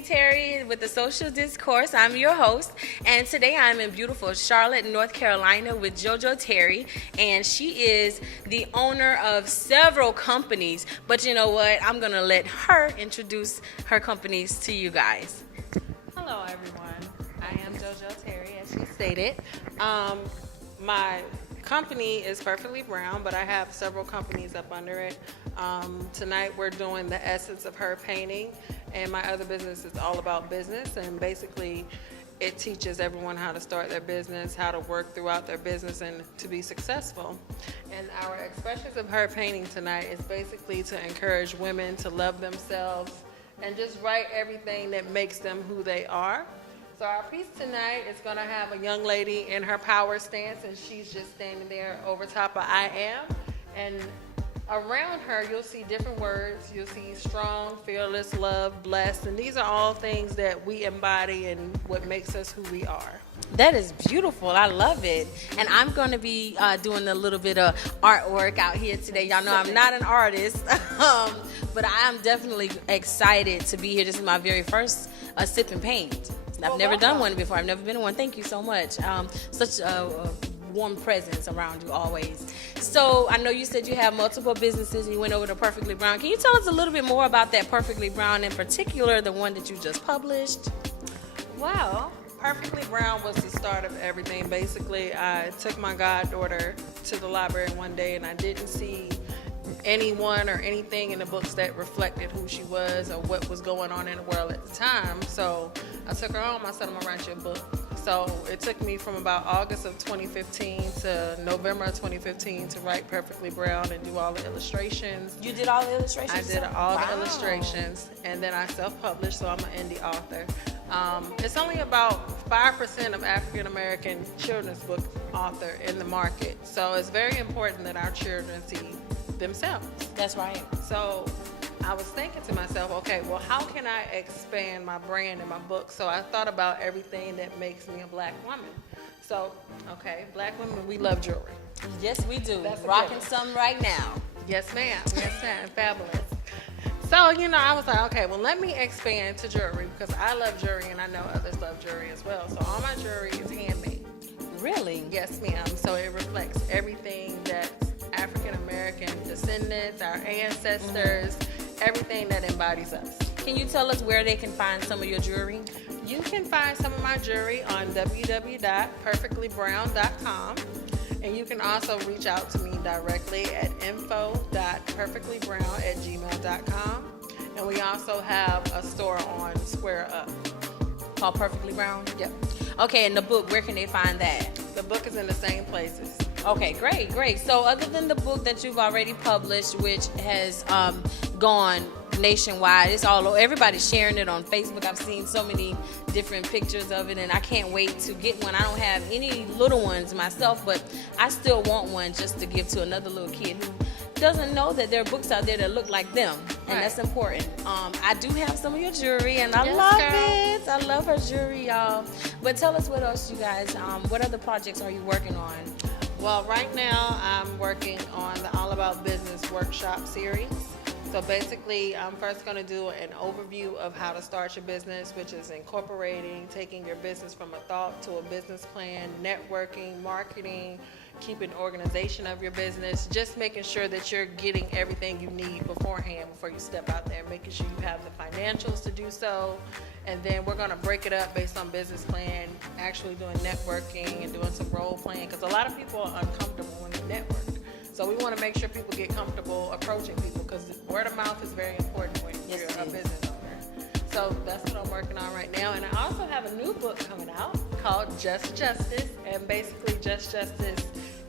NeNe Terri with the Social Discourse. I'm your host, and today I'm in beautiful Charlotte, North Carolina with Jojo Terri, and she is the owner of several companies, but you know what? I'm going to let her introduce her companies to you guys. Hello, everyone. I am Jojo Terri, as she stated. My company is Perfectly Brown, but I have several companies up under it. Tonight we're doing the essence of her painting, and my other business is all about business, and basically it teaches everyone how to start their business, how to work throughout their business, and to be successful. And our expressions of her painting tonight is basically to encourage women to love themselves and just write everything that makes them who they are. So our piece tonight is going to have a young lady in her power stance, and she's just standing there over top of I am. And around her, you'll see different words. You'll see strong, fearless, love, blessed. And these are all things that we embody and what makes us who we are. That is beautiful. I love it. And I'm going to be doing a little bit of artwork out here today. Y'all know I'm not an artist, but I am definitely excited to be here. This is my very first sip and paint. I've never done one before. I've never been in one. Thank you so much. Such a warm presence around you always. So I know you said you have multiple businesses and you went over to Perfectly Brown. Can you tell us a little bit more about that Perfectly Brown, in particular the one that you just published? Well, Perfectly Brown was the start of everything. Basically, I took my goddaughter to the library one day and I didn't see anyone or anything in the books that reflected who she was or what was going on in the world at the time. So I took her home. I said, I'm gonna write you a book. So it took me from about August of 2015 to November of 2015 to write Perfectly Brown and do all the illustrations. You did all the illustrations? I did all the illustrations, and then I self-published, so I'm an indie author. It's only about 5% of African American children's book author in the market. So it's very important that our children see themselves. That's right. So I was thinking to myself, okay, well, how can I expand my brand in my book? So I thought about everything that makes me a black woman. So, okay, black women, we love jewelry. Yes, we do. That's rocking some right now. Yes, ma'am. Yes, ma'am. Fabulous. So, I was like, okay, well, let me expand to jewelry because I love jewelry and I know others love jewelry as well. So all my jewelry is handmade. Really? Yes, ma'am. So it reflects everything that's African American descendants, our ancestors, everything that embodies us. Can you tell us where they can find some of your jewelry? You can find some of my jewelry on www.perfectlybrown.com, and you can also reach out to me directly at info.perfectlybrown@gmail.com, and we also have a store on Square Up. Called Perfectly Brown? Yep. Okay, and the book, where can they find that? The book is in the same places. Okay, great. So other than the book that you've already published, which has gone nationwide, it's all over. Everybody's sharing it on Facebook. I've seen so many different pictures of it, and I can't wait to get one. I don't have any little ones myself, but I still want one just to give to another little kid who doesn't know that there are books out there that look like them, and right. That's important. I do have some of your jewelry, and I Yes, love girl. it. I love her jewelry, y'all. But tell us what else, you guys. What other projects are you working on? Well, right now I'm working on the All About Business workshop series. So basically, I'm first going to do an overview of how to start your business, which is incorporating, taking your business from a thought to a business plan, networking, marketing, keeping organization of your business, just making sure that you're getting everything you need beforehand before you step out there, making sure you have the financials to do so. And then we're going to break it up based on business plan, actually doing networking and doing some role playing, because a lot of people are uncomfortable when they network. So we want to make sure people get comfortable approaching people, because word of mouth is very important when you're a business owner. So that's what I'm working on right now. And I also have a new book coming out called Just Justice. And basically Just Justice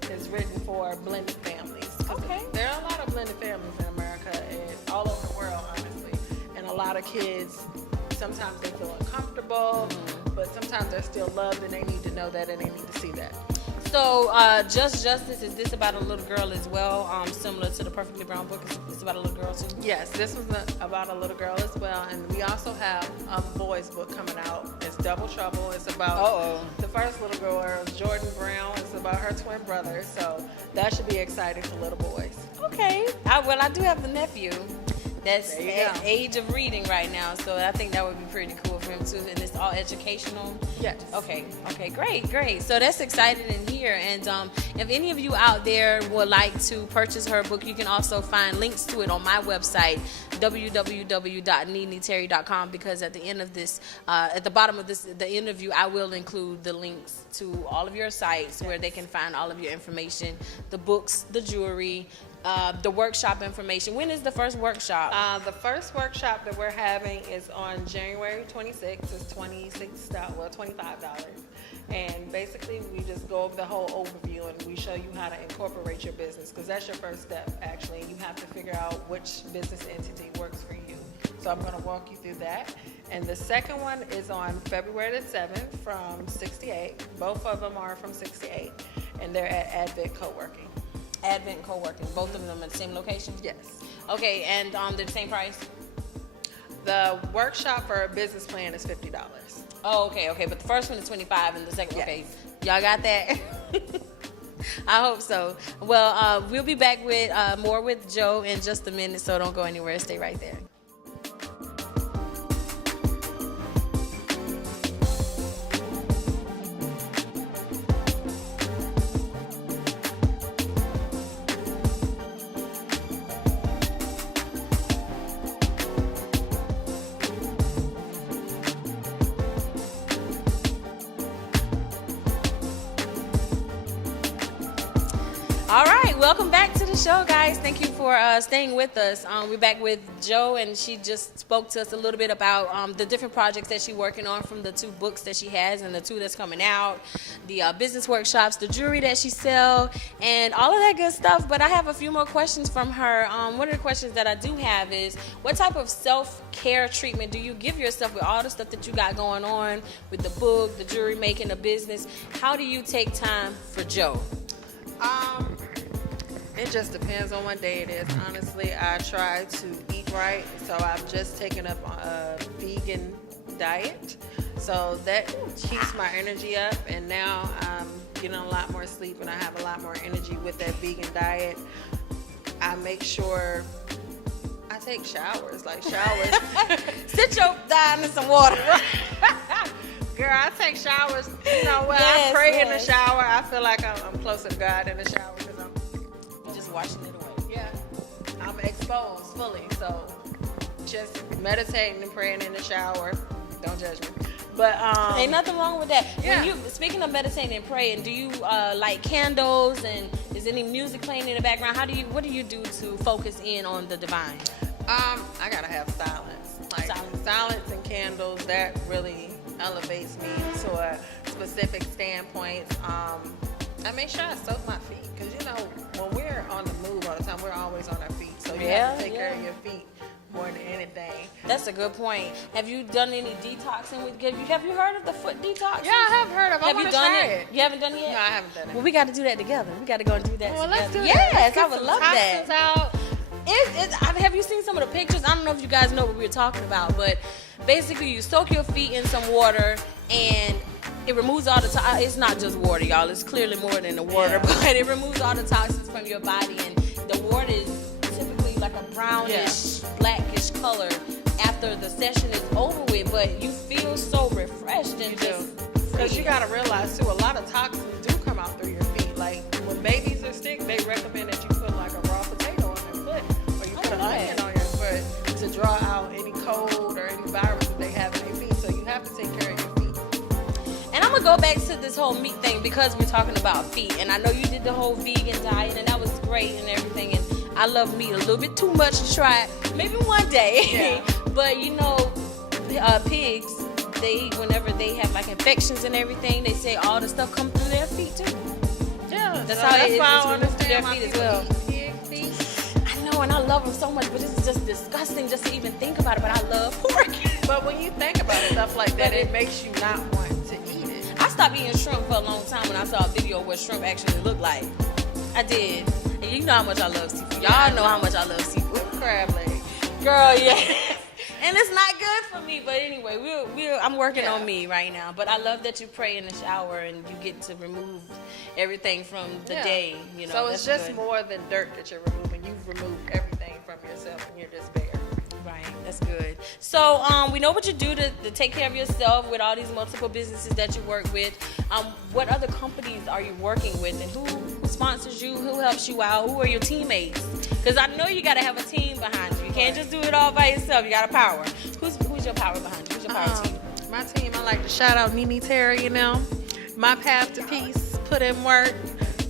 is written for blended families. Okay. There are a lot of blended families in America and all over the world, honestly. And a lot of kids, sometimes they feel uncomfortable, but sometimes they're still loved and they need to know that and they need to see that. So, Just Justice, is this about a little girl as well, similar to the Perfectly Brown book? It's about a little girl too? Yes, this was about a little girl as well, and we also have a boys book coming out. It's Double Trouble. It's about the first little girl, Jordan Brown. It's about her twin brother, so that should be exciting for little boys. Okay. I do have the nephew. That's There you at go. age of reading right now, so I think that would be pretty cool for him too. And it's all educational. Yes. Okay, great. So that's exciting in here. And if any of you out there would like to purchase her book, you can also find links to it on my website, www.NeNeTerri.com, because at the end of this, at the bottom of the interview, I will include the links to all of your sites where they can find all of your information, the books, the jewelry, the workshop information. When is the first workshop? The first workshop that we're having is on January 26th. It's $25. And basically, we just go over the whole overview and we show you how to incorporate your business, because that's your first step, actually. You have to figure out which business entity works for you. So I'm going to walk you through that. And the second one is on February the 7th from 68. Both of them are from 68, and they're at Advent Co-working. Advent Co-working. Both of them at the same location? Yes. Okay, and they're the same price? The workshop for a business plan is $50. Oh, okay. But the first one is 25 and the second, Yes. okay. Y'all got that? I hope so. Well, we'll be back with more with Joe in just a minute, so don't go anywhere. Stay right there. All right, welcome back to the show, guys. Thank you for staying with us. We're back with Joe, and she just spoke to us a little bit about the different projects that she's working on, from the 2 books that she has and the 2 that's coming out, the business workshops, the jewelry that she sells, and all of that good stuff. But I have a few more questions from her. One of the questions that I do have is, what type of self-care treatment do you give yourself with all the stuff that you got going on with the book, the jewelry making, the business? How do you take time for Joe? It just depends on what day it is. Honestly, I try to eat right, so I've just taken up a vegan diet. So that keeps my energy up, and now I'm getting a lot more sleep and I have a lot more energy with that vegan diet. I make sure I take showers, Sit your down in some water. Girl, I take showers. You know, when Yes, I pray in the yes. shower, I feel like I'm closer to God in the shower, because You're just washing it away. I'm exposed fully. So just meditating and praying in the shower. Don't judge me. But Ain't nothing wrong with that. Yeah. When you, speaking of meditating and praying, do you light candles, and is any music playing in the background? What do you do to focus in on the divine? I gotta have silence. Silence and candles, that really elevates me to a specific standpoint. I make sure I soak my feet, because you know, when we're on the move all the time, we're always on our feet. So you have to take care of your feet more than anything. That's a good point. Have you done any detoxing with? Have you heard of the foot detox? Yeah, I have heard of it. Have you done it? You haven't done it yet? No, I haven't done it. Well, we got to do that together. We got to go and do that Well, together. let's do Yes, that. Let's I get would some love that. toxins out. Have you seen some of the pictures? I don't know if you guys know what we were talking about, but basically you soak your feet in some water and it removes all the it's not just water, y'all. It's clearly more than the water, but it removes all the toxins from your body, and the water is typically like a brownish, blackish color after the session is over with, but you feel so refreshed and Because you got to realize, too, a lot of toxins do come out through your feet. Like, when babies are sick, they recommend that you put like a raw potato on their foot, or you put an onion on your foot to draw out any cold or any virus that they have in their feet. So you have to take care of your feet. And I'm gonna go back to this whole meat thing, because we're talking about feet, and I know you did the whole vegan diet, and that was great and everything, and I love meat a little bit too much to try it, maybe one day. Yeah. But you know, pigs, whenever they have like infections and everything, they say all the stuff come through their feet too. Yeah, That's so how that's it why is I removed through their understand why feet as people well. eat pig feet. I know, and I love them so much, but it's just disgusting just to even think about it. But I love pork. But when you think about stuff like that, it makes you not want to eat it. I stopped eating shrimp for a long time when I saw a video of what shrimp actually looked like. I did. And you know how much I love seafood. Y'all know how much I love seafood. Crab leg. Girl, yeah. And it's not good for me, but anyway, I'm working on me right now. But I love that you pray in the shower and you get to remove everything from the day. You know, so it's that's just good. more than dirt that you're removing. You've removed everything from yourself, and you're just bare. That's good. So we know what you do to take care of yourself with all these multiple businesses that you work with. What other companies are you working with, and who sponsors you? Who helps you out? Who are your teammates? Because I know you got to have a team behind you. You can't just do it all by yourself. You got a power. Who's your power behind you? Who's your power team? My team, I like to shout out NeNe Terri, My Path to Peace, Put in Work,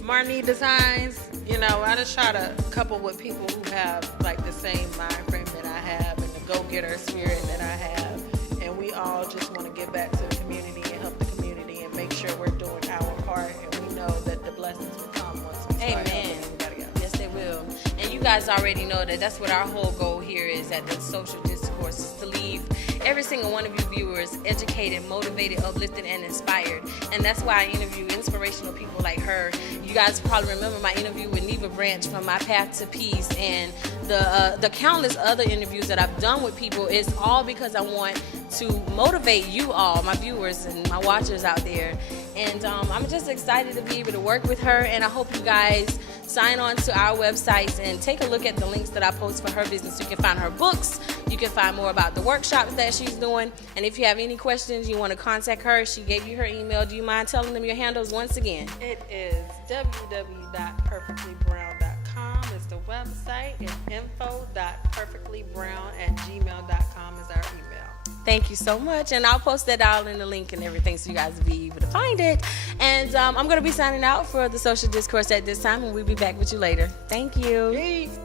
Marnie Designs. I just try to couple with people who have like the same mind frame that I have and the go-getter spirit that I have. And we all just want to give back to the community and help the community and make sure we're doing our part. And we know that the blessings will come once we start helping. We gotta go. Yes, they will. And you guys already know that that's what our whole goal here is at the Social Discourse, is to leave every single one of you viewers educated, motivated, uplifted, and inspired. And that's why I interview inspirational people like her. You guys probably remember my interview with Neva Branch from My Path to Peace, and the countless other interviews that I've done with people. Is all because I want to motivate you all, my viewers and my watchers out there. And I'm just excited to be able to work with her, and I hope you guys sign on to our websites and take a look at the links that I post for her business. You can find her books, you can find more about the workshops that she's doing, and if you have any questions, you want to contact her, she gave you her email. Do you mind telling them your handles once again? It is www.perfectlybrown.com is the website, and info.perfectlybrown@gmail.com is our email. Thank you so much, and I'll post that all in the link and everything so you guys will be able to find it. And I'm going to be signing out for the Social Discourse at this time, and we'll be back with you later. Thank you. Peace.